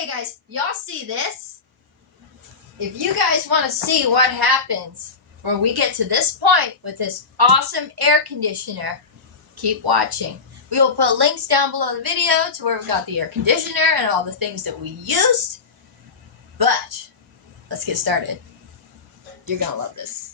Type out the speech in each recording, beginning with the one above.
Hey guys, y'all see this? If you guys want to see what happens when we get to this point with this awesome air conditioner, keep watching. We will put links down below the video to where we've got the air conditioner and all the things that we used. But let's get started. You're gonna love this.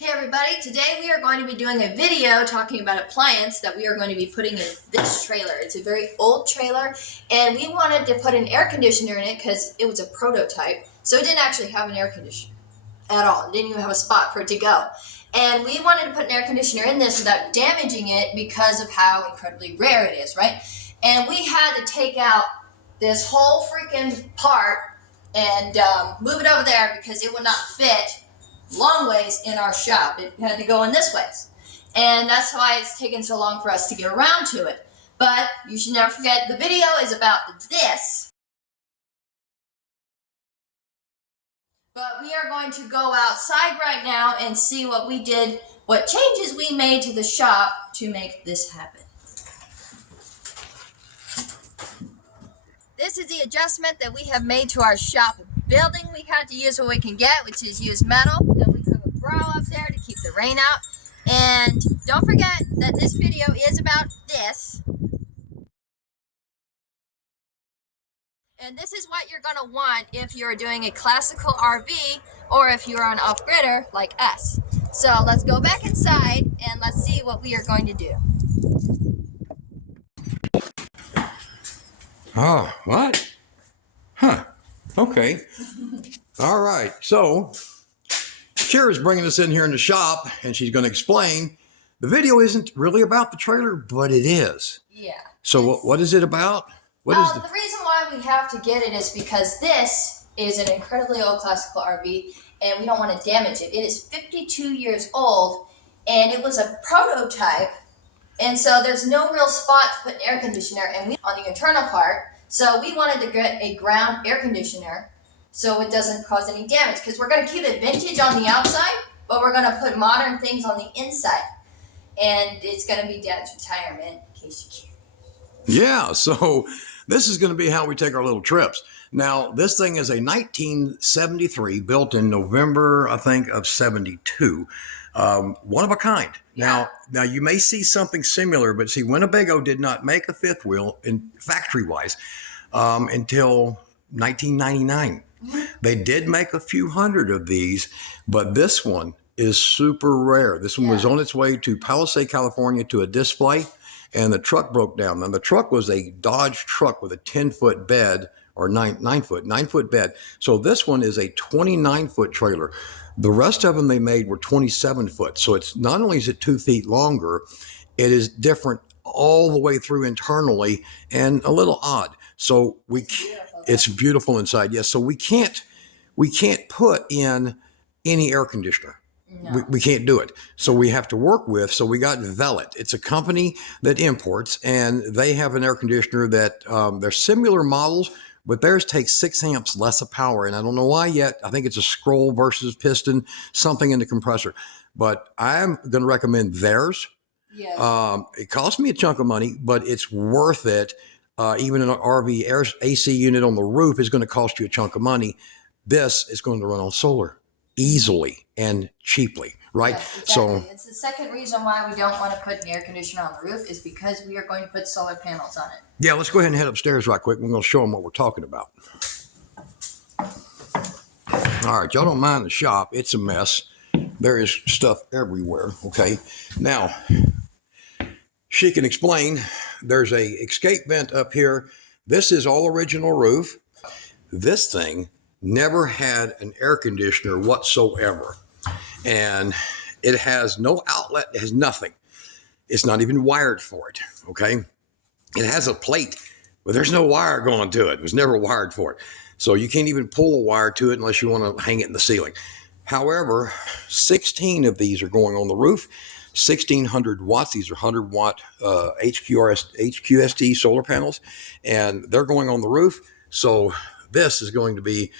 Hey everybody, today we are going to be doing a video talking about appliance that we are going to be putting in this trailer. It's a very old trailer and we wanted to put an air conditioner in it because it was a prototype, so it didn't actually have an air conditioner at all. It didn't even have a spot for it to go. And we wanted to put an air conditioner in this without damaging it because of how incredibly rare it is, right? And we had to take out this whole freaking part and move it over there because it would not fit long ways in our shop. It had to go in this ways. And that's why it's taken so long for us to get around to it. But you should never forget, the video is about this. But we are going to go outside right now and see what we did, what changes we made to the shop to make this happen. This is the adjustment that we have made to our shop building. We had to use what we can get, which is use metal. Then we have a brow up there to keep the rain out. And don't forget that this video is about this. And this is what you're gonna want if you're doing a classical RV or if you're an off-gridder like us. So let's go back inside and let's see what we are going to do. Oh, what? Huh. Okay. All right. So, Kira's bringing us in here in the shop, and she's going to explain. The video isn't really about the trailer, but it is. Yeah. So, what is it about? The reason why we have to get it is because this is an incredibly old classical RV, and we don't want to damage it. It is 52 years old, and it was a prototype. And so there's no real spot to put an air conditioner and on the internal part. So we wanted to get a ground air conditioner so it doesn't cause any damage. Because we're going to keep it vintage on the outside, but we're going to put modern things on the inside. And it's going to be Dad's retirement, in case you care. Yeah, so this is going to be how we take our little trips. Now, this thing is a 1973, built in November, I think, of 72. One of a kind. Yeah. Now you may see something similar, but see, Winnebago did not make a fifth wheel in factory-wise until 1999. They did make a few hundred of these, but this one is super rare. This one was on its way to Palisade, California to a display, and the truck broke down. Now the truck was a Dodge truck with a 10-foot bed, or nine foot bed. So this one is a 29-foot trailer. The rest of them they made were 27 foot. So it's not only is it 2 feet longer, it is different all the way through internally and a little odd. So it's beautiful inside. Yes. So we can't put in any air conditioner. No. We can't do it. So we have to work with, so we got Vellet. It's a company that imports, and they have an air conditioner that they're similar models, but theirs takes 6 amps less of power. And I don't know why yet. I think it's a scroll versus piston, something in the compressor. But I'm going to recommend theirs. Yes. It cost me a chunk of money, but it's worth it. Even an RV AC unit on the roof is going to cost you a chunk of money. This is going to run on solar easily and cheaply, right? Yes, exactly. So it's the second reason why we don't want to put an air conditioner on the roof is because we are going to put solar panels on it. Yeah, let's go ahead and head upstairs right quick. We're going to show them what we're talking about. All right, y'all don't mind the shop. It's a mess. There is stuff everywhere, okay? Now, she can explain. There's a escape vent up here. This is all original roof. This thing never had an air conditioner whatsoever. And it has no outlet, it has nothing. It's not even wired for it, okay? It has a plate, but there's no wire going to it. It was never wired for it. So you can't even pull a wire to it unless you want to hang it in the ceiling. However, 16 of these are going on the roof, 1,600 watts. These are 100 watt HQST solar panels, and they're going on the roof. So this is going to be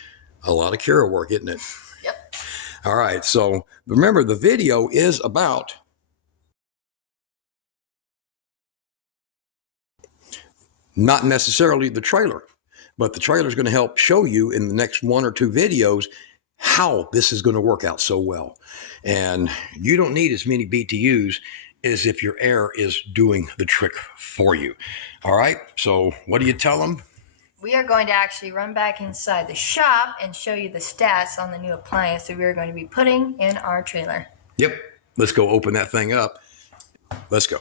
a lot of Kira work, isn't it? Yep. All right. So remember, the video is about not necessarily the trailer, but the trailer is going to help show you in the next 1 or 2 videos how this is going to work out so well. And you don't need as many BTUs as if your air is doing the trick for you. All right. So what do you tell them? We are going to actually run back inside the shop and show you the stats on the new appliance that we are going to be putting in our trailer. Yep. Let's go open that thing up. Let's go.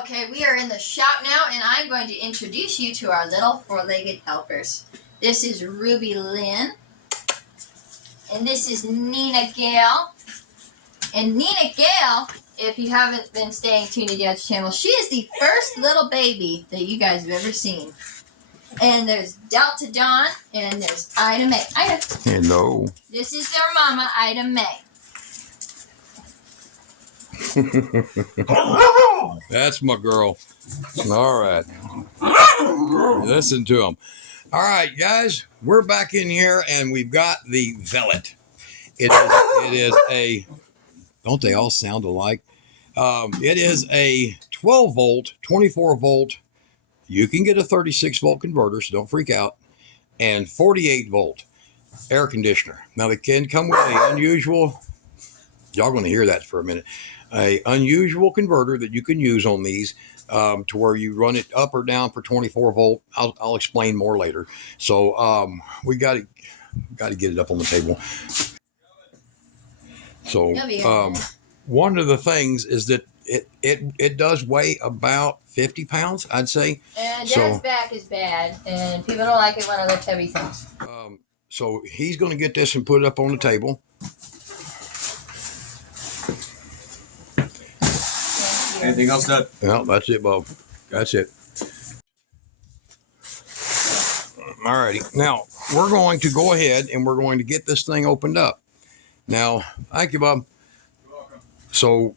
Okay, we are in the shop now, and I'm going to introduce you to our little 4-legged helpers. This is Ruby Lynn, and this is Nina Gale. And Nina Gale, if you haven't been staying tuned to Dad's channel, she is the first little baby that you guys have ever seen. And there's Delta Dawn, and there's Ida May. Ida. Hello. This is their mama, Ida May. That's my girl. All right. Listen to them. All right, guys, we're back in here, and we've got the Velvet. It is a, don't they all sound alike? It is a 12 volt, 24 volt. You can get a 36 volt converter, so don't freak out. And 48 volt air conditioner. Now, they can come with an unusual, y'all going to hear that for a minute, a unusual converter that you can use on these to where you run it up or down for 24 volt. I'll explain more later. So we got to get it up on the table. So one of the things is that it does weigh about 50 pounds, I'd say. And Dad's back is bad, and people don't like it when I lift heavy things. So he's going to get this and put it up on the table. Anything else, Dad? Well, that's it, Bob. That's it. All righty. Now, we're going to go ahead and we're going to get this thing opened up. Now, thank you, Bob. You're welcome. So,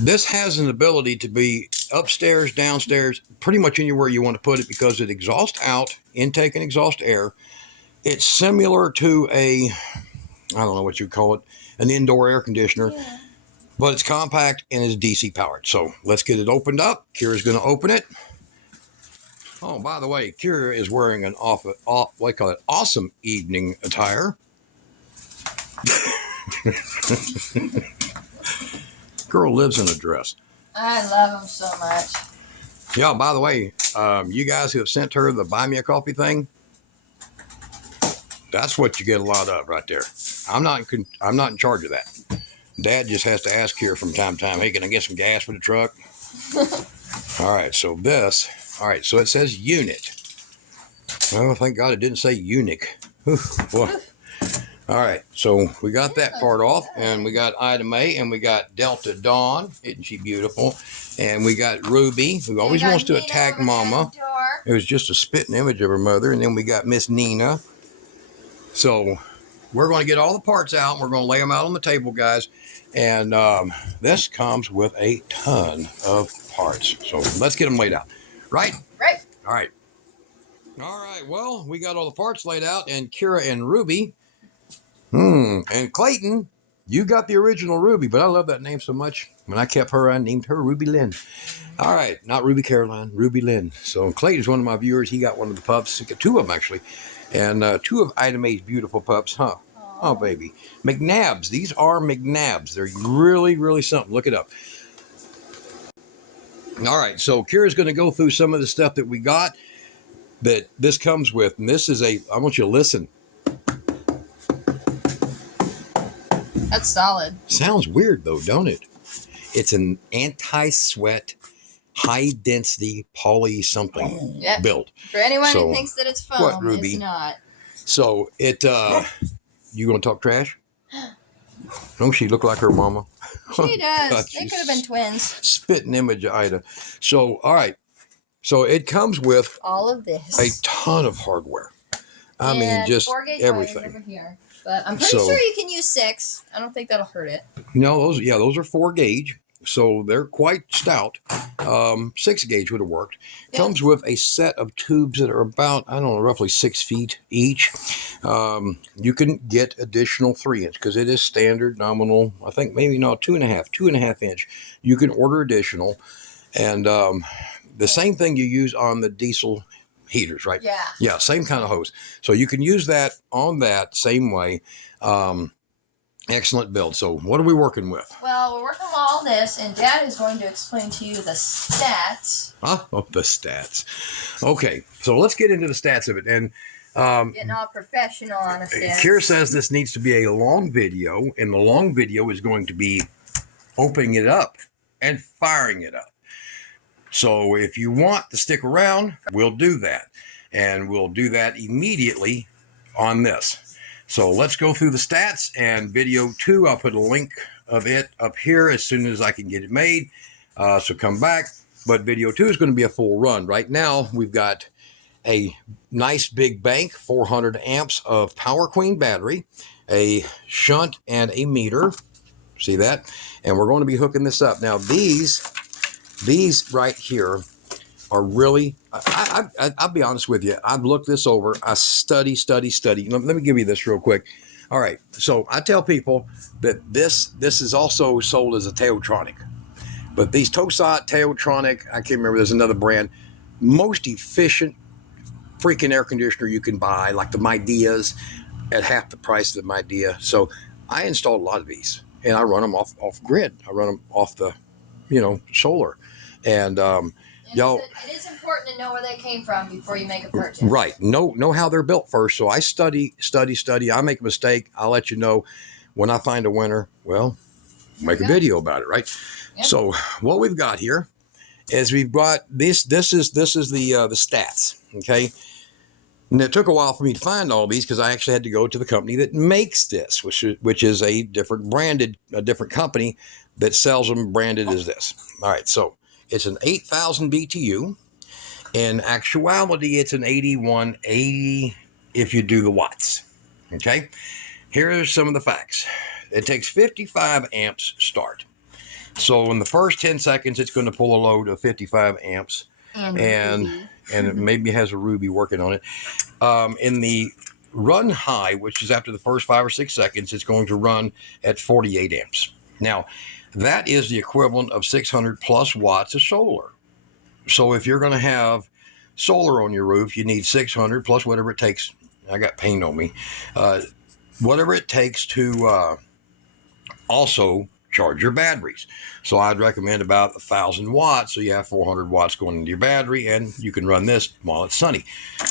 this has an ability to be upstairs, downstairs, pretty much anywhere you want to put it because it exhausts out, intake and exhaust air. It's similar to a, I don't know what you call it, an indoor air conditioner. Yeah. But it's compact and is DC powered. So let's get it opened up. Kira's going to open it. Oh, by the way, Kira is wearing an awesome evening attire. Girl lives in a dress. I love them so much. Yeah, by the way, you guys who have sent her the Buy Me a Coffee thing, that's what you get a lot of right there. I'm not in charge of that. Dad just has to ask here from time to time, hey, can I get some gas for the truck? All right, so so it says unit. Well, thank God it didn't say eunuch. Boy. All right, so we got that part off, and we got Ida May, and we got Delta Dawn. Isn't she beautiful? And we got Ruby, who always wants to attack Mama. It was just a spitting image of her mother. And then we got Miss Nina. So we're going to get all the parts out, and we're going to lay them out on the table, guys. And this comes with a ton of parts. So let's get them laid out. Right? Right. All right. All right. Well, we got all the parts laid out, and Kira and Ruby. And Clayton, you got the original Ruby, but I love that name so much. When I kept her, I named her Ruby Lynn. All right. Not Ruby Caroline, Ruby Lynn. So Clayton's one of my viewers. He got one of the pups. He got 2 of them, actually. And 2 of Ida May's beautiful pups, huh? Oh, baby. McNabs. These are McNabs. They're really, really something. Look it up. All right. So Kira's going to go through some of the stuff that we got that this comes with. And this is I want you to listen. That's solid. Sounds weird, though, don't it? It's an anti-sweat, high-density poly something build. For anyone who thinks that it's foam, what, Ruby? It's not. So it... You gonna talk trash? Don't she look like her mama? She does. God, they could have been twins. Spitting image of Ida. So, all right. So it comes with all of this. A ton of hardware. I mean, just everything. Over here. But I'm pretty sure you can use 6. I don't think that'll hurt it. No, those are 4 gauge. so they're quite stout. 6 gauge would have worked. Yeah. Comes with a set of tubes that are about, I don't know, roughly 6 feet each. You can get additional 3-inch because it is standard nominal. I think maybe not 2.5 inch. You can order additional, and the same thing you use on the diesel heaters, right? Yeah. Yeah, same kind of hose. So you can use that on that same way. Excellent build. So what are we working with? Well, we're working on all this, and Dad is going to explain to you the stats. Oh, the stats. Okay, so let's get into the stats of it. And Getting all professional on the stats. Kira says this needs to be a long video, and the long video is going to be opening it up and firing it up. So if you want to stick around, we'll do that. And we'll do that immediately on this. So let's go through the stats, and video 2, I'll put a link of it up here as soon as I can get it made. So come back. But video 2 is going to be a full run. Right now, we've got a nice big bank, 400 amps of Power Queen battery, a shunt and a meter. See that? And we're going to be hooking this up. Now, these right here are really, I'll be honest with you. I've looked this over. I study. Let me give you this real quick. All right. So I tell people that this is also sold as a Teotronic. But these Tosat, Teotronic, I can't remember, there's another brand, most efficient freaking air conditioner you can buy, like the Mideas, at half the price of the Midea. So I installed a lot of these, and I run them off grid. I run them off the, solar. And y'all, it is important to know where they came from before you make a purchase. right. Know how they're built first. So I study. I make a mistake, I'll let you know. When I find a winner, well, make a video about it, right? Yep. So what we've got here is we've got this is the stats, okay? And it took a while for me to find all these because I actually had to go to the company that makes this, which is a different company that sells them branded as this. All right, so it's an 8,000 BTU. In actuality, it's an 8180 if you do the watts. Okay, here are some of the facts. It takes 55 amps start. So in the first 10 seconds, it's going to pull a load of 55 amps. And it maybe has a Ruby working on it. In the run high, which is after the first 5 or 6 seconds, it's going to run at 48 amps. Now, that is the equivalent of 600 plus watts of solar. So if you're going to have solar on your roof, you need 600 plus whatever it takes. I got paint on me. Whatever it takes to also charge your batteries. So I'd recommend about 1,000 watts. So you have 400 watts going into your battery, and you can run this while it's sunny.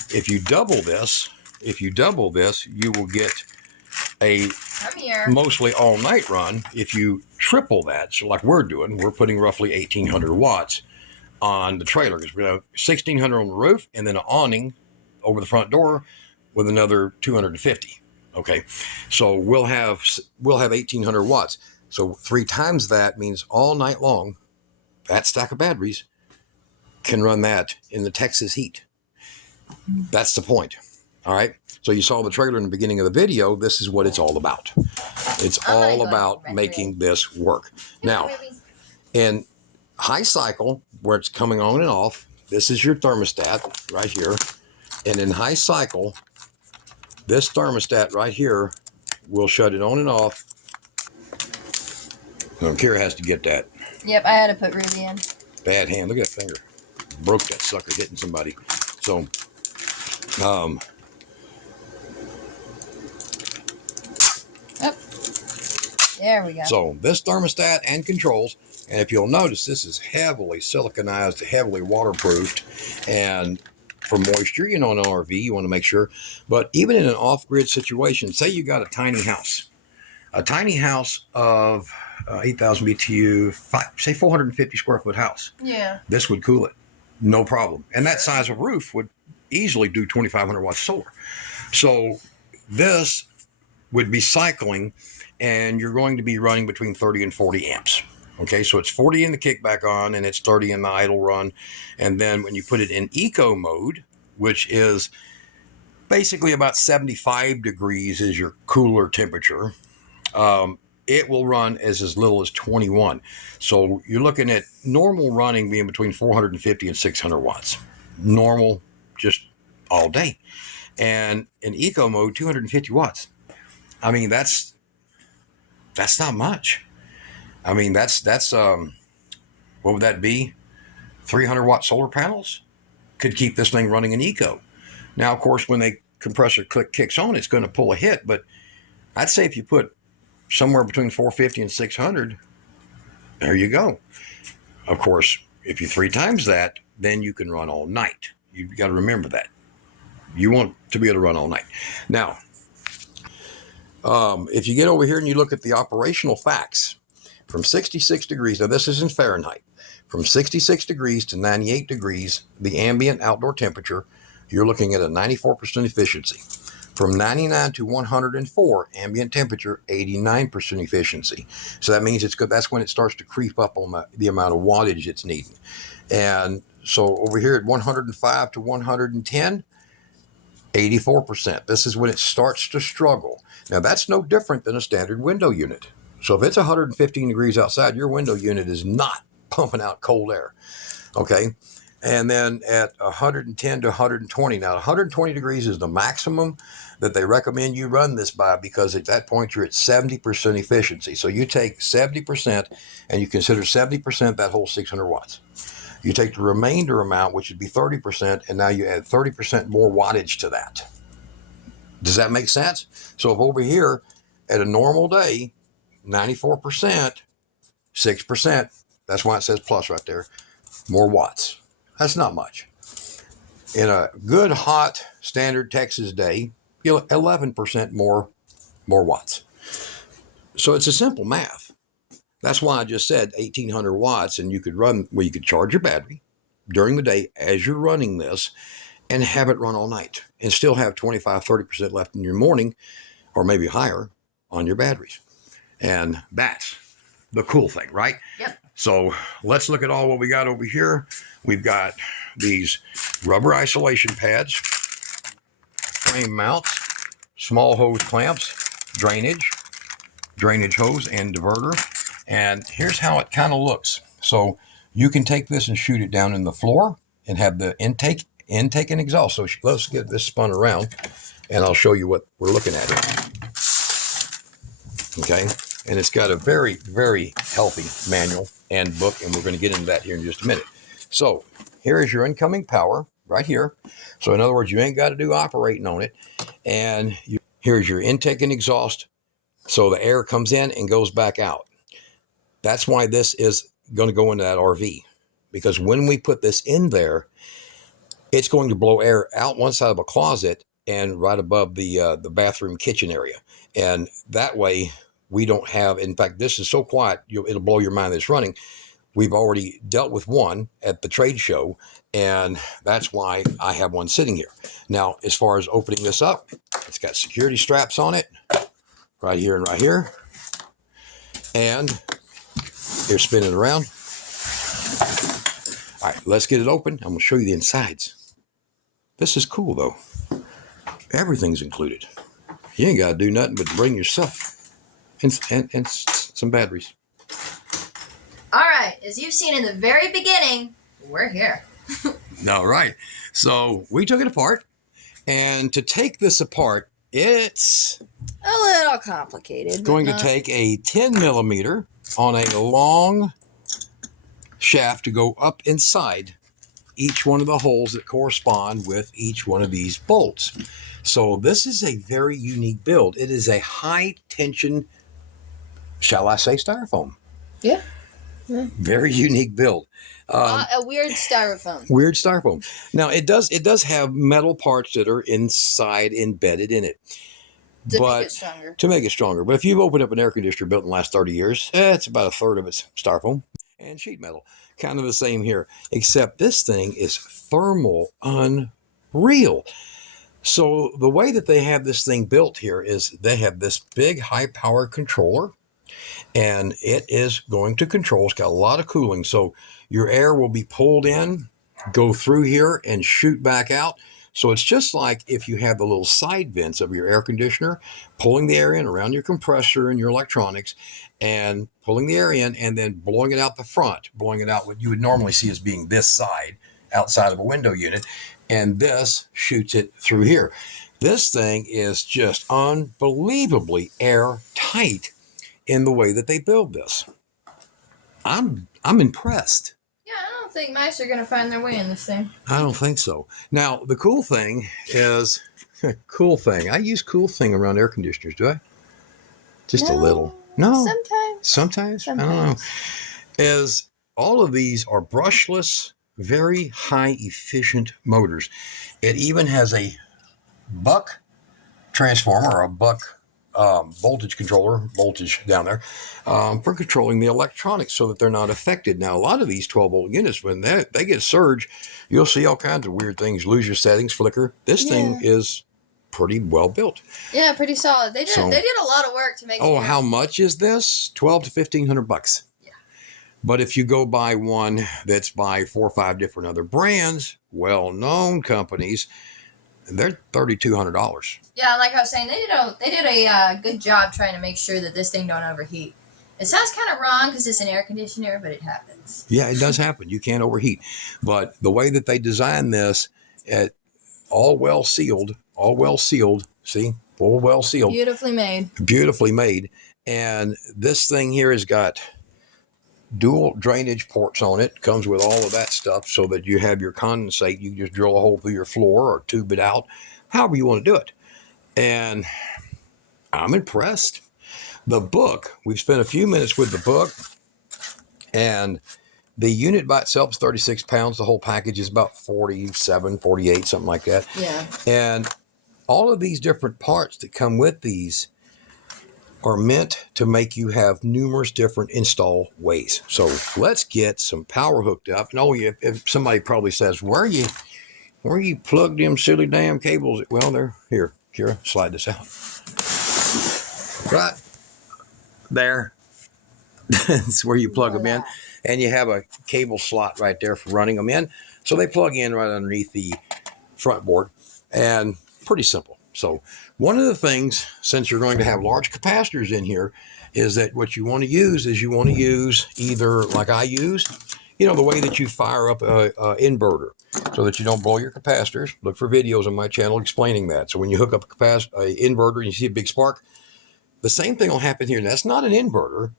If you double this, you will get a mostly all night run. If you triple that, so like we're doing, we're putting roughly 1,800 watts on the trailer because we have 1,600 on the roof and then an awning over the front door with another 250. Okay, so we'll have 1,800 watts. So 3 times that means all night long, that stack of batteries can run that in the Texas heat. That's the point. All right. So you saw the trailer in the beginning of the video. This is what it's all about. It's all about making this work. Now, in high cycle, where it's coming on and off, this is your thermostat right here. And in high cycle, this thermostat right here will shut it on and off. So Kira has to get that. Yep, I had to put Ruby in. Bad hand. Look at that finger. Broke that sucker hitting somebody. So, there we go. So this thermostat and controls, and if you'll notice, this is heavily siliconized, heavily waterproofed, and for moisture, in an RV, you want to make sure. But even in an off-grid situation, say you got a tiny house of 8,000 BTU, say 450 square foot house. Yeah. This would cool it, no problem. And that size of roof would easily do 2,500 watts solar. So this would be cycling, and you're going to be running between 30 and 40 amps. Okay, so it's 40 in the kickback on, and it's 30 in the idle run. And then when you put it in eco mode, which is basically about 75 degrees is your cooler temperature, it will run as little as 21. So you're looking at normal running being between 450 and 600 watts. Normal, just all day. And in eco mode, 250 watts. I mean, that's not much. I mean, that's what would that be? 300 watt solar panels could keep this thing running in eco. Now, of course, when the compressor kicks on, it's going to pull a hit, but I'd say if you put somewhere between 450 and 600, there you go. Of course, if you 3 times that, then you can run all night. You've got to remember that. You want to be able to run all night. Now, if you get over here and you look at the operational facts, from 66 degrees, now this is in Fahrenheit, from 66 degrees to 98 degrees, the ambient outdoor temperature, you're looking at a 94% efficiency. From 99 to 104 ambient temperature, 89% efficiency. So that means that's when it starts to creep up on the amount of wattage it's needing. And so over here at 105 to 110, 84%. This is when it starts to struggle. Now that's no different than a standard window unit. So if it's 115 degrees outside, your window unit is not pumping out cold air. Okay. And then at 110 to 120, now 120 degrees is the maximum that they recommend you run this by, because at that point you're at 70% efficiency. So you take 70% and you consider 70% that whole 600 watts. You take the remainder amount, which would be 30%, and now you add 30% more wattage to that. Does that make sense? So if over here at a normal day, 94%, 6%, that's why it says plus right there, more watts. That's not much. In a good, hot, standard Texas day, 11% more watts. So it's a simple math. That's why I just said 1,800 watts, and you could charge your battery during the day as you're running this and have it run all night and still have 25, 30% left in your morning, or maybe higher, on your batteries. And that's the cool thing, right? Yep. So let's look at all what we got over here. We've got these rubber isolation pads, frame mounts, small hose clamps, drainage hose, and diverter. And here's how it kind of looks. So you can take this and shoot it down in the floor and have the intake and exhaust. So let's get this spun around and I'll show you what we're looking at here. Okay. And it's got a very, very healthy manual and book, and we're going to get into that here in just a minute. So here is your incoming power right here. So in other words, you ain't got to do operating on it. And here's your intake and exhaust. So the air comes in and goes back out. That's why this is going to go into that RV, because when we put this in there, it's going to blow air out one side of a closet and right above the bathroom kitchen area. And that way we don't have, in fact, this is so quiet, it'll blow your mind that it's running. We've already dealt with one at the trade show, and that's why I have one sitting here. Now, as far as opening this up, it's got security straps on it, right here and right here. And here's spinning around. All right, let's get it open. I'm going to show you the insides. This is cool, though. Everything's included. You ain't got to do nothing but bring your stuff and some batteries. All right, as you've seen in the very beginning, we're here. All right, so we took it apart, and to take this apart, it's A little complicated. going to take a 10 millimeter on a long shaft to go up inside each one of the holes that correspond with each one of these bolts. So this is a very unique build. It is a high tension, shall I say, styrofoam. Yeah. Very unique build. A weird styrofoam. Weird styrofoam. Now it does have metal parts that are inside embedded in it. To make it stronger. To make it stronger. But if you've opened up an air conditioner built in the last 30 years, it's about a third of it's styrofoam and sheet metal. Kind of the same here, except this thing is thermal unreal. So the way that they have this thing built here is they have this big high power controller, and it is going to control. It's got a lot of cooling. So your air will be pulled in, go through here and shoot back out. So it's just like if you have the little side vents of your air conditioner, pulling the air in around your compressor and your electronics, and pulling the air in and then blowing it out the front, blowing it out what you would normally see as being this side outside of a window unit. And this shoots it through here. This thing is just unbelievably airtight in the way that they build this. I'm impressed. Yeah, I don't think mice are going to find their way in this thing. I don't think so. Now, the cool thing is, cool thing. I use cool thing around air conditioners, do I? Just a little. No. Sometimes. I don't know. Is all of these are brushless, very high efficient motors. It even has a buck transformer or a buck voltage controller, voltage down there, for controlling the electronics so that they're not affected. Now, a lot of these 12-volt units, when they get a surge, you'll see all kinds of weird things, lose your settings, flicker. This thing is pretty well built. Yeah, pretty solid. They did a lot of work to make sure. Oh, how much is this? $1,200 to $1,500. Yeah. But if you go buy one that's by 4 or 5 different other brands, well-known companies, they're $3,200. Yeah, like I was saying, they did a good job trying to make sure that this thing don't overheat. It sounds kind of wrong because it's an air conditioner, but it happens. Yeah, it does happen. You can't overheat. But the way that they designed this, all well sealed. See, all well sealed. Beautifully made. And this thing here has got dual drainage ports on it. Comes with all of that stuff so that you have your condensate. You just drill a hole through your floor or tube it out, however you want to do it. And I'm impressed. The book, we've spent a few minutes with the book, and the unit by itself is 36 pounds. The whole package is about 47, 48, something like that. Yeah. And all of these different parts that come with these are meant to make you have numerous different install ways. So let's get some power hooked up. And if somebody probably says, where you plug them silly damn cables? Well, they're here. Kira, slide this out. Right there. That's where you plug them in. And you have a cable slot right there for running them in. So they plug in right underneath the front board. And pretty simple. So one of the things, since you're going to have large capacitors in here, is that what you want to use is either, like I use, the way that you fire up a inverter so that you don't blow your capacitors. Look for videos on my channel explaining that. So when you hook up a inverter and you see a big spark, the same thing will happen here. And that's not an inverter.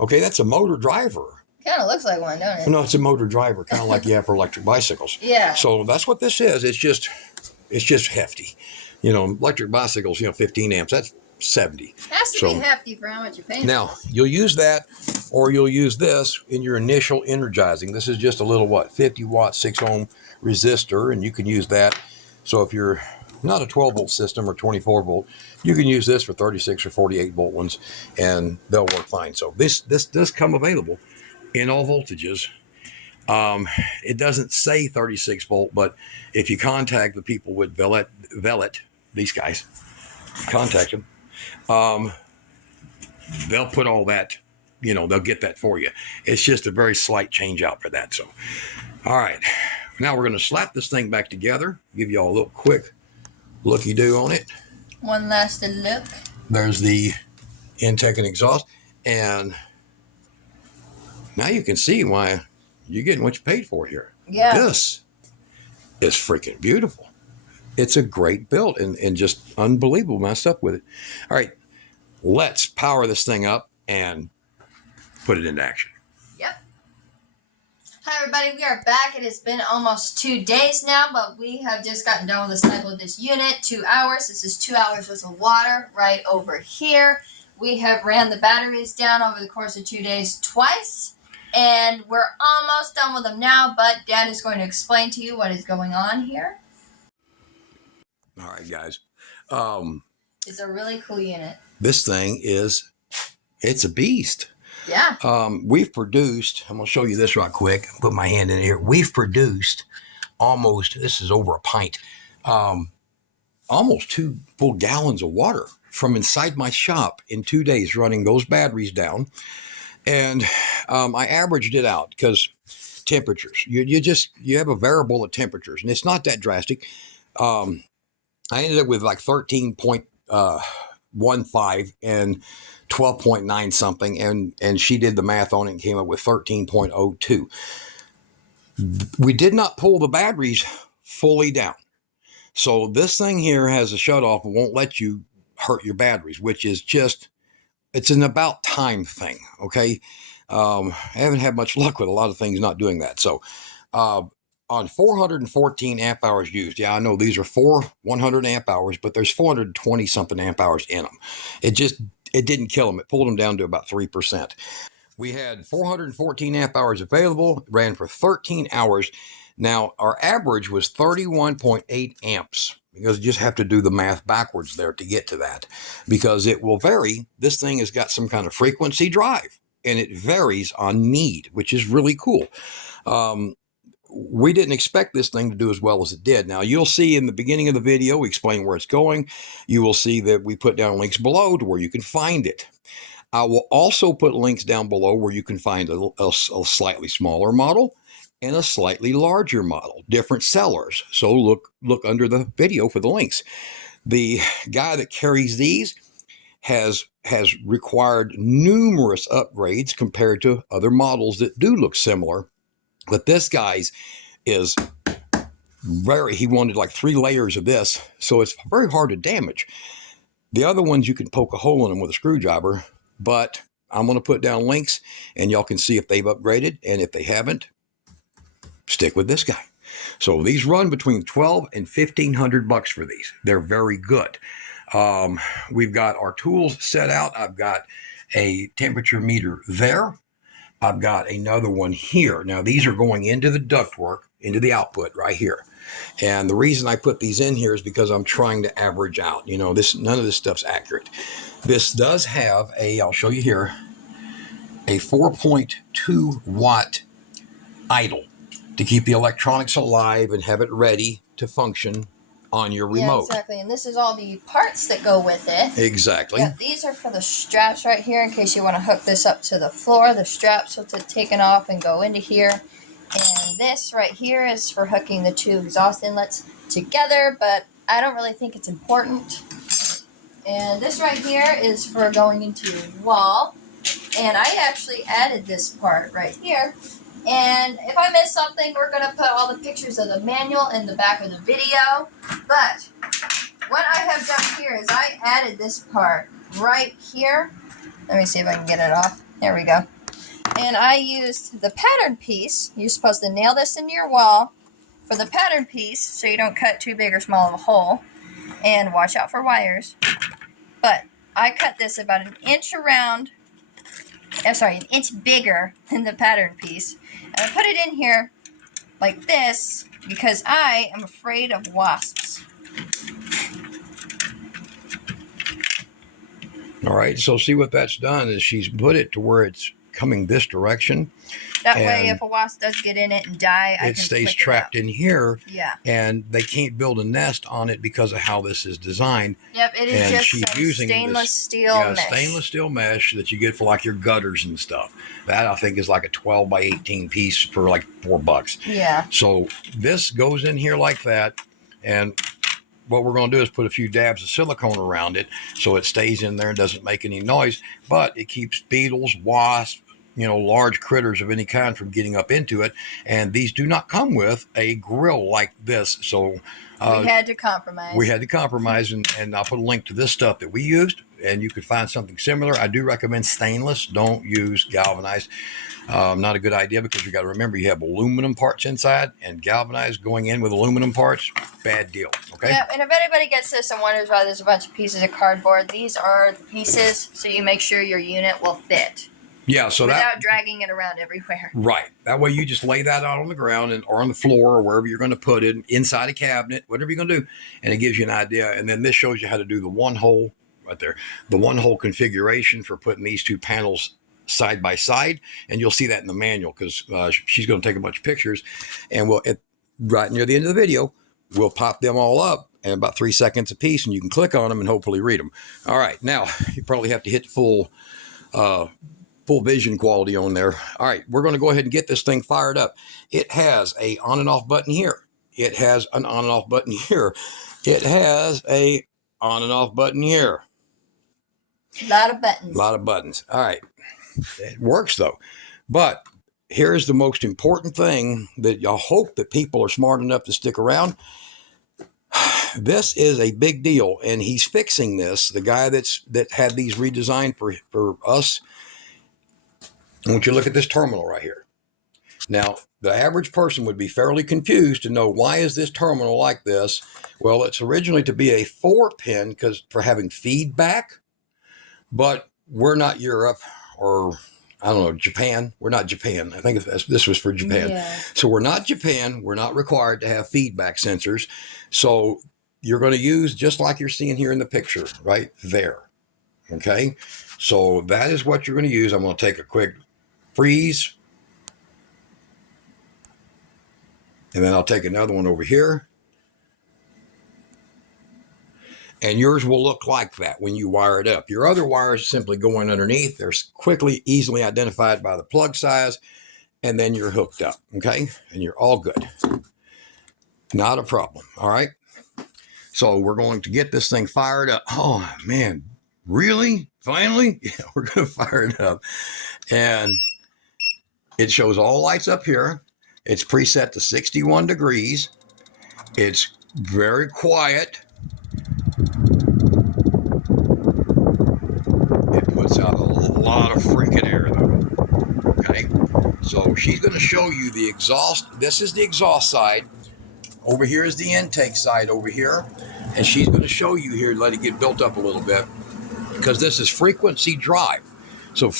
Okay, that's a motor driver. Kind of looks like one, don't it? No, it's a motor driver, kind of like you have for electric bicycles. Yeah. So that's what this is. It's just hefty. Electric bicycles, 15 amps, that's 70. It has to be hefty for how much you're paying. Now, you'll use that, or you'll use this in your initial energizing. This is just a little, 50-watt, 6-ohm resistor, and you can use that. So if you're not a 12-volt system or 24-volt, you can use this for 36 or 48-volt ones, and they'll work fine. So this does come available in all voltages. It doesn't say 36 volt, but if you contact the people with Velit, these guys, contact them, they'll put all that, they'll get that for you. It's just a very slight change out for that. So, all right, now we're going to slap this thing back together, give you all a little quick looky-do on it. One last look. There's the intake and exhaust, and now you can see why you're getting what you paid for here. Yeah. This is freaking beautiful. It's a great build and just unbelievable messed up with it. All right, let's power this thing up and put it into action. Yep. Hi, everybody. We are back. It has been almost 2 days now, but we have just gotten done with the cycle of this unit. 2 hours. This is 2 hours worth of water right over here. We have ran the batteries down over the course of 2 days twice. And we're almost done with them now, but Dad is going to explain to you what is going on here. All right, guys. It's a really cool unit. This thing it's a beast. Yeah. We've produced, I'm going to show you this right quick. Put my hand in here. We've produced this is over a pint, almost 2 full gallons of water from inside my shop in 2 days running those batteries down. And I averaged it out because temperatures, you have a variable of temperatures, and it's not that drastic. I ended up with like 13.15 and 12.9 something, and she did the math on it and came up with 13.02. We did not pull the batteries fully down. So this thing here has a shutoff and won't let you hurt your batteries, which is just, it's an about time thing, okay? I haven't had much luck with a lot of things not doing that. So on 414 amp hours used, yeah, I know these are 100 amp hours, but there's 420 something amp hours in them. It didn't kill them. It pulled them down to about 3%. We had 414 amp hours available, ran for 13 hours. Now, our average was 31.8 amps, because you just have to do the math backwards there to get to that, because it will vary. This thing has got some kind of frequency drive, and it varies on need, which is really cool. We didn't expect this thing to do as well as it did. Now, you'll see in the beginning of the video, we explain where it's going. You will see that we put down links below to where you can find it. I will also put links down below where you can find a slightly smaller model and a slightly larger model, different sellers. So look under the video for the links. The guy that carries these has required numerous upgrades compared to other models that do look similar. But this guy's is he wanted like 3 layers of this, so it's very hard to damage. The other ones, you can poke a hole in them with a screwdriver, but I'm going to put down links and y'all can see if they've upgraded, and if they haven't, stick with this guy. So these run between $1,200 and $1,500 for these. They're very good. We've got our tools set out. I've got a temperature meter there. I've got another one here. Now, these are going into the ductwork, into the output right here. And the reason I put these in here is because I'm trying to average out. You know, none of this stuff's accurate. This does have I'll show you here, a 4.2 watt idle to keep the electronics alive and have it ready to function on your remote. Yeah, exactly. And this is all the parts that go with it. Exactly. Yeah, these are for the straps right here in case you want to hook this up to the floor. The straps will be taken off and go into here. And this right here is for hooking the 2 exhaust inlets together, but I don't really think it's important. And this right here is for going into your wall. And I actually added this part right here. And if I miss something, we're going to put all the pictures of the manual in the back of the video. But what I have done here is I added this part right here. Let me see if I can get it off. There we go. And I used the pattern piece. You're supposed to nail this into your wall for the pattern piece so you don't cut too big or small of a hole. And watch out for wires. But I cut this about an inch around. An inch bigger than the pattern piece. And I put it in here like this because I am afraid of wasps. All right, so see what that's done is she's put it to where it's coming this direction. That way, if a wasp does get in it and die, it stays trapped in here. Yeah. And they can't build a nest on it because of how this is designed. Yep, it is and just she's some using stainless steel mesh. Stainless steel mesh that you get for like your gutters and stuff. That I think is like a 12 by 18 piece for like $4. Yeah. So this goes in here like that, and what we're going to do is put a few dabs of silicone around it so it stays in there and doesn't make any noise, but it keeps beetles, wasps, large critters of any kind from getting up into it. And these do not come with a grill like this. So we had to compromise. We had to compromise, and I'll put a link to this stuff that we used, and you could find something similar. I do recommend stainless. Don't use galvanized. Not a good idea because you got to remember you have aluminum parts inside, and galvanized going in with aluminum parts, bad deal. Okay. Yeah, and if anybody gets this and wonders why there's a bunch of pieces of cardboard, these are the pieces so you make sure your unit will fit. Yeah, so without dragging it around everywhere. Right. That way you just lay that out on the ground or on the floor or wherever you're going to put it, inside a cabinet, whatever you're going to do, and it gives you an idea. And then this shows you how to do the one-hole right there, the one-hole configuration for putting these 2 panels side by side, and you'll see that in the manual because she's going to take a bunch of pictures, and right near the end of the video, we'll pop them all up in about 3 seconds a piece, and you can click on them and hopefully read them. All right, now you probably have to hit full vision quality on there. All right, we're going to go ahead and get this thing fired up. It has a on and off button here. it has an on and off button here. It has a on and off button here. A lot of buttons. A lot of buttons. All right. It works though. But here's the most important thing that I hope that people are smart enough to stick around. This is a big deal, and he's fixing this. The guy that had these redesigned for us. I want you to look at this terminal right here. Now, the average person would be fairly confused to know, why is this terminal like this? Well, it's originally to be a 4-pin for having feedback, but we're not Europe or, I don't know, Japan. We're not Japan. I think this was for Japan. Yeah. So we're not Japan. We're not required to have feedback sensors. So you're going to use just like you're seeing here in the picture right there. Okay. So that is what you're going to use. I'm going to take a quick freeze. And then I'll take another one over here. And yours will look like that when you wire it up. Your other wires simply go in underneath. They're quickly, easily identified by the plug size. And then you're hooked up. Okay. And you're all good. Not a problem. All right. So we're going to get this thing fired up. Oh, man. Really? Finally? Yeah, we're going to fire it up. And it shows all lights up here. It's preset to 61 degrees. It's very quiet. It puts out a lot of freaking air, though. Okay? So she's going to show you the exhaust. This is the exhaust side. Over here is the intake side over here. And she's going to show you here, let it get built up a little bit, because this is frequency drive. So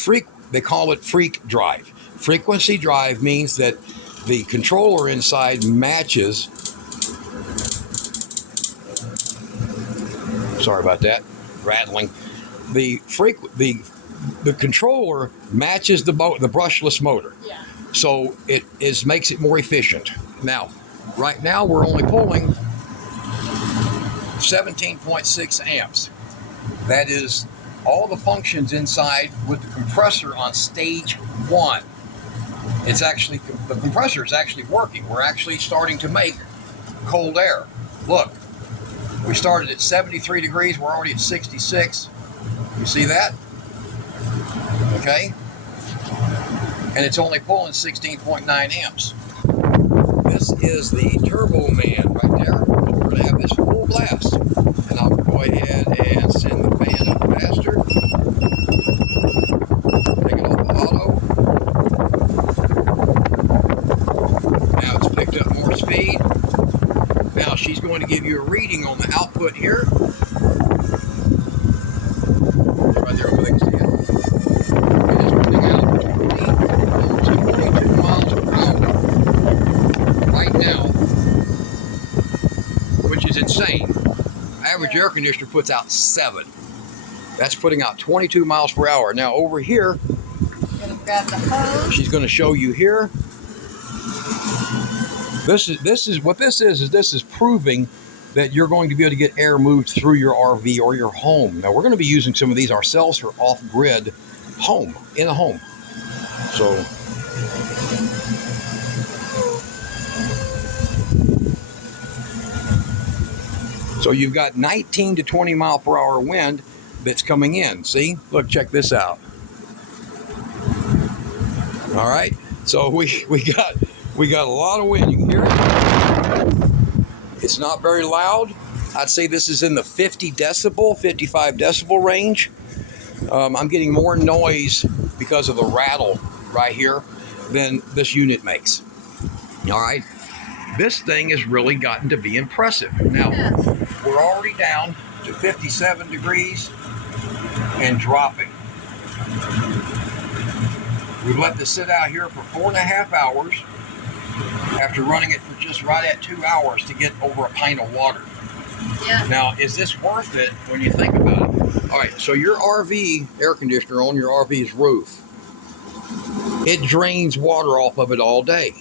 they call it freak drive. Frequency drive means that the controller inside matches. Sorry about that, rattling. The controller matches the brushless motor. Yeah. So it makes it more efficient. Now, right now we're only pulling 17.6 amps. That is all the functions inside with the compressor on stage 1. It's actually, the compressor is actually working. We're actually starting to make cold air. Look, we started at 73 degrees. We're already at 66. You see that? Okay. And it's only pulling 16.9 amps. This is the Turbo Man right there. We're going to have this full blast. And I'll go ahead and send the fan up faster. Take it off auto. Now it's picked up more speed. Now she's going to give you a reading on the output here. Right there, everything's together. It is putting out 22 miles per hour right now, which is insane. Average air conditioner puts out 7. That's putting out 22 miles per hour. Now over here, Gonna grab the hose. she's going to show you here. This is proving that you're going to be able to get air moved through your RV or your home. Now we're going to be using some of these ourselves for off-grid in a home. So you've got 19 to 20 mile per hour wind that's coming in. See, look, check this out. All right, so we got a lot of wind. You can hear it. It's not very loud. I'd say this is in the 55 decibel range. I'm getting more noise because of the rattle right here than this unit makes. All right, this thing has really gotten to be impressive. Now, we're already down to 57 degrees and dropping. We've let this sit out here for 4.5 hours after running it for just right at 2 hours to get over a pint of water. Yeah. Now, is this worth it when you think about it? All right, so your RV air conditioner on your RV's roof, it drains water off of it all day,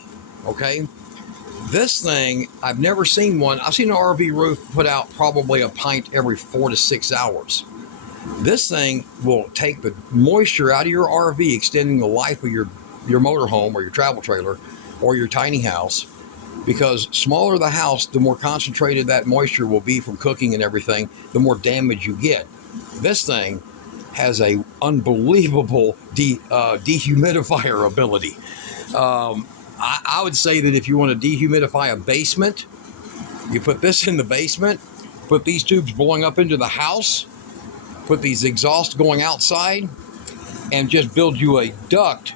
okay? This thing, I've never seen one. I've seen an RV roof put out probably a pint every 4 to 6 hours. This thing will take the moisture out of your RV, extending the life of your motorhome or your travel trailer or your tiny house, because smaller the house, the more concentrated that moisture will be from cooking and everything, the more damage you get. This thing has a unbelievable dehumidifier ability. I would say that if you want to dehumidify a basement, you put this in the basement, put these tubes blowing up into the house, put these exhausts going outside, and just build you a duct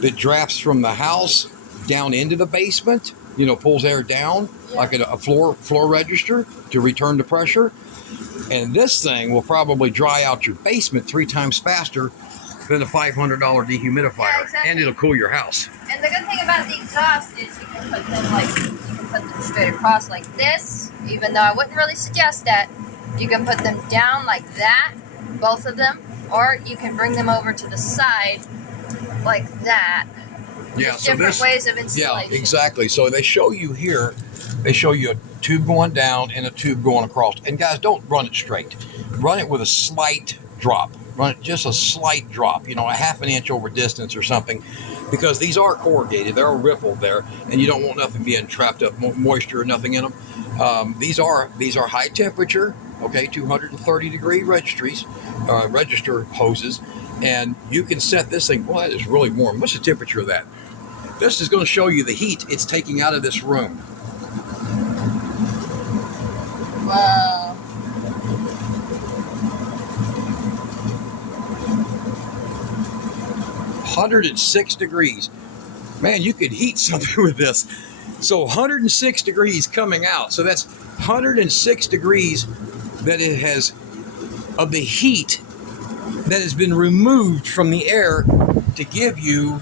that drafts from the house down into the basement, pulls air down like a floor register to return the pressure. And this thing will probably dry out your basement 3 times faster than a $500 dehumidifier. Yeah, exactly. And it'll cool your house. And the good thing about the exhaust is you can put them straight across like this, even though I wouldn't really suggest that. You can put them down like that, both of them, or you can bring them over to the side like that. Yeah, There's different ways of installation. Yeah, exactly. So they show you here, they show you a tube going down and a tube going across. And guys, don't run it straight. Run it with a slight drop. Run it just a slight drop, a half an inch over distance or something, because these are corrugated. They're rippled there, and you don't want nothing being trapped up, moisture or nothing in them. These are high temperature, okay, 230 degree register hoses, and you can set this thing. Well, that is really warm. What's the temperature of that? This is going to show you the heat it's taking out of this room. Wow. $106 degrees. Man, you could heat something with this. So 106 degrees coming out. So that's 106 degrees that it has of the heat that has been removed from the air to give you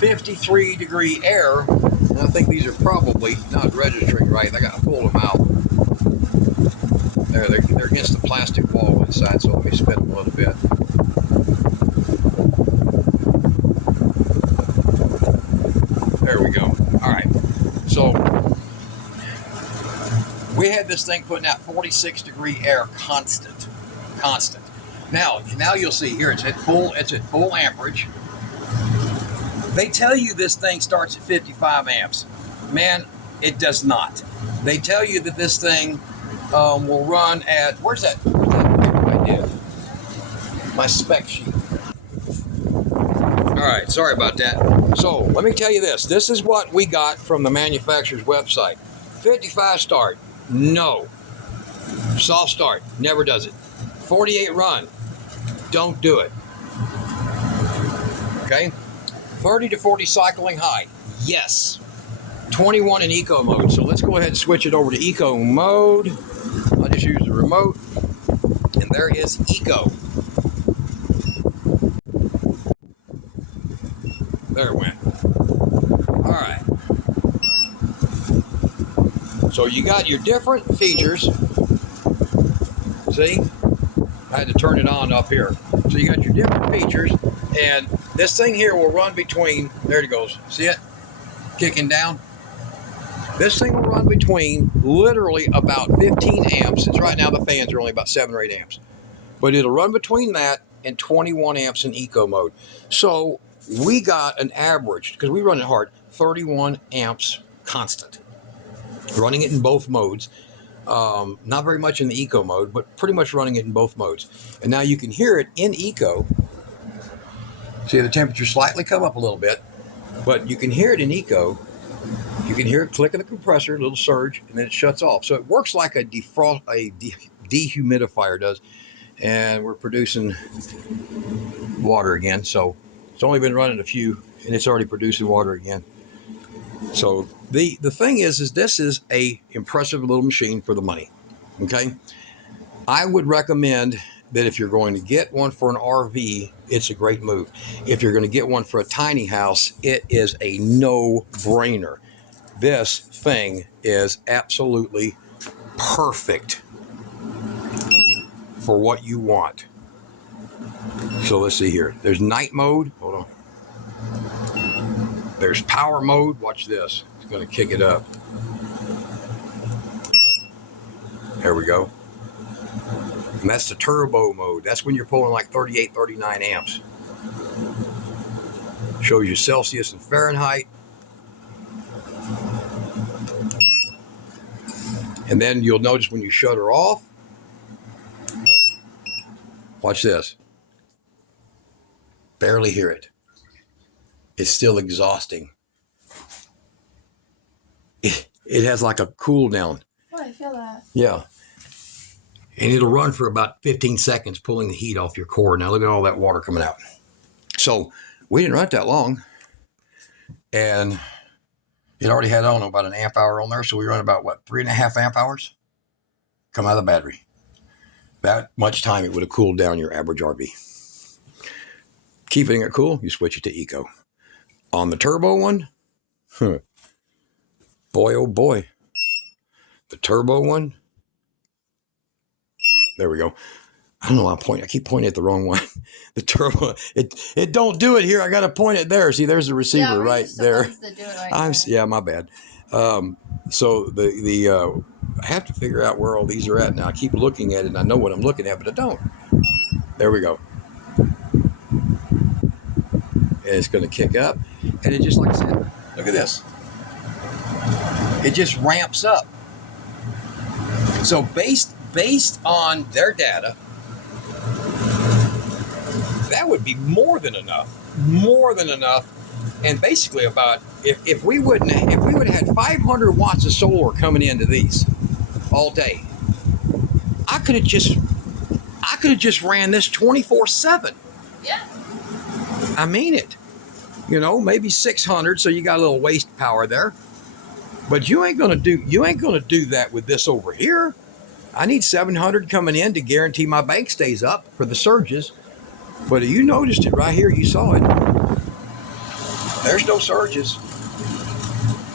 53 degree air. And I think these are probably not registering right. I got to pull them out. There, they're against the plastic wall inside, so let me spin them a little bit. There we go. All right. So we had this thing putting out 46 degree air constant. Now you'll see here it's at full amperage. They tell you this thing starts at 55 amps. Man, it does not. They tell you that this thing will run at, where's that I did? My spec sheet. All right, sorry about that. So let me tell you this. This is what we got from the manufacturer's website. 55 start, no. Soft start, never does it. 48 run, don't do it. Okay? 30 to 40 cycling high, yes. 21 in eco mode. So let's go ahead and switch it over to eco mode. I'll just use the remote. And there is eco. There it went. All right. So you got your different features. See? I had to turn it on up here. So you got your different features, and this thing here will run between, there it goes. See it? Kicking down. This thing will run between literally about 15 amps. It's right now the fans are only about 7 or 8 amps. But it'll run between that and 21 amps in eco mode. So we got an average, because we run it hard, 31 amps constant. Running it in both modes. Not very much in the eco mode, but pretty much running it in both modes. And now you can hear it in eco. See the temperature slightly come up a little bit, but you can hear it in eco. You can hear it click of the compressor, a little surge, and then it shuts off. So it works like a dehumidifier does. And we're producing water again. So it's only been running a few, and it's already producing water again. So the thing is this is a impressive little machine for the money. Okay, I would recommend that if you're going to get one for an RV, it's a great move. If you're going to get one for a tiny house, it is a no-brainer. This thing is absolutely perfect for what you want. So let's see here. There's night mode. Hold on. There's power mode. Watch this. It's going to kick it up. There we go. And that's the turbo mode. That's when you're pulling like 38, 39 amps. Shows you Celsius and Fahrenheit. And then you'll notice when you shut her off, watch this. Barely hear it. It's still exhausting. It has like a cool down. Oh, I feel that. Yeah. And it'll run for about 15 seconds, pulling the heat off your core. Now look at all that water coming out. So we didn't run it that long. And it already had, I don't know, about an amp hour on there. So we run about, 3.5 amp hours? Come out of the battery. That much time it would have cooled down your average RV. Keeping it cool, you switch it to Eco. On the turbo one, boy, oh boy. The turbo one, there we go. I don't know why I keep pointing at the wrong one. The turbo, it don't do it here. I got to point it there. See, there's the receiver right there. Yeah, my bad. So I have to figure out where all these are at now. I keep looking at it and I know what I'm looking at, but I don't. There we go. And it's going to kick up. And it just, like I said, look at this. It just ramps up. So based on their data, that would be more than enough. And basically about, if we would have had 500 watts of solar coming into these all day, I could have just ran this 24/7. Yeah. I mean it. You know, maybe 600, so you got a little waste power there. But you ain't gonna do that with this over here. I need 700 coming in to guarantee my bank stays up for the surges. But you noticed it right here, you saw it. There's no surges.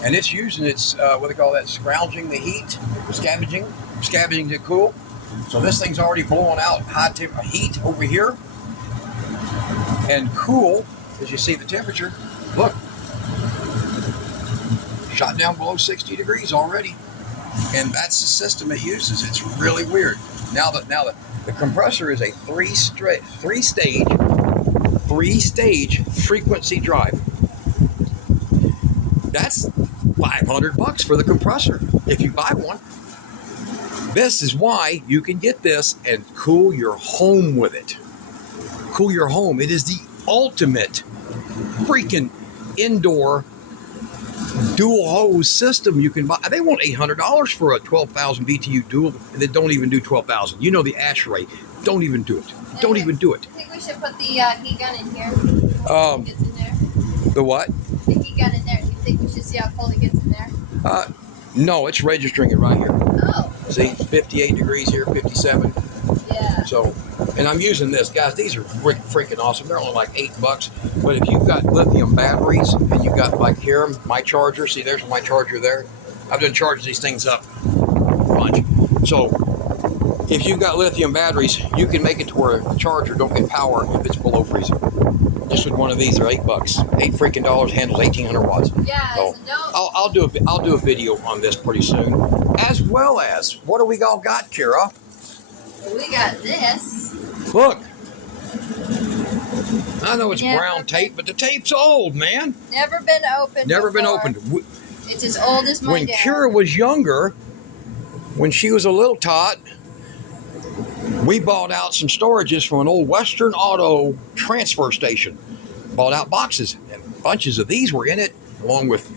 And it's using its, what they call that, scrounging the heat, scavenging to cool. So this thing's already blowing out high heat over here. And cool, as you see the temperature, look, shot down below 60 degrees already. And that's the system it uses. It's really weird. Now the compressor is a three-stage frequency drive. That's $500 for the compressor if you buy one. This is why you can get this and cool your home with it. Cool your home. It is the ultimate freaking indoor dual hose system you can buy. They want $800 for a 12,000 BTU dual that don't even do 12,000. You know the ash rate. Don't even do it. Don't even do it. I think we should put the heat gun in here. It gets in there. The what? The heat gun in there. Do you think we should see how cold it gets in there? No, it's registering it right here. Oh. See, 58 degrees here, 57. Yeah. So, and I'm using this, guys. These are freaking awesome. They're only like $8, but if you've got lithium batteries and you got, like here, my charger. See, there's my charger there. I've done charged these things up a bunch. So, if you've got lithium batteries, you can make it to where the charger don't get power if it's below freezing. Just with one of these, they're $8. $8 freaking handles 1,800 watts. Yeah. So no. I'll do a video on this pretty soon, as well as what do we all got, Kira? We got this. Look. I know it's brown tape, but the tape's old, man. Never been opened. Never been opened. It's as old as my When dad. Kira was younger, when she was a little tot, we bought out some storages from an old Western Auto transfer station. Bought out boxes, and bunches of these were in it, along with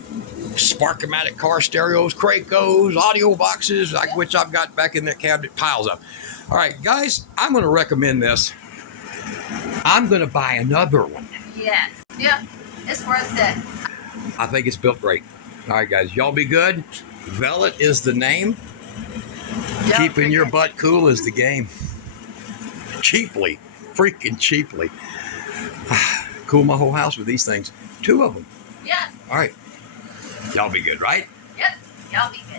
Sparkomatic car stereos, Cracos, audio boxes, which I've got back in that cabinet, piles of. All right, guys, I'm going to recommend this. I'm going to buy another one. Yes. Yeah. It's worth it. I think it's built great. All right, guys, y'all be good. Velvet is the name. Keeping your butt cool is the game. Cheaply. Freaking cheaply. Cool my whole house with these things. 2 of them. Yeah. All right. Y'all be good, right? Yep. Y'all be good.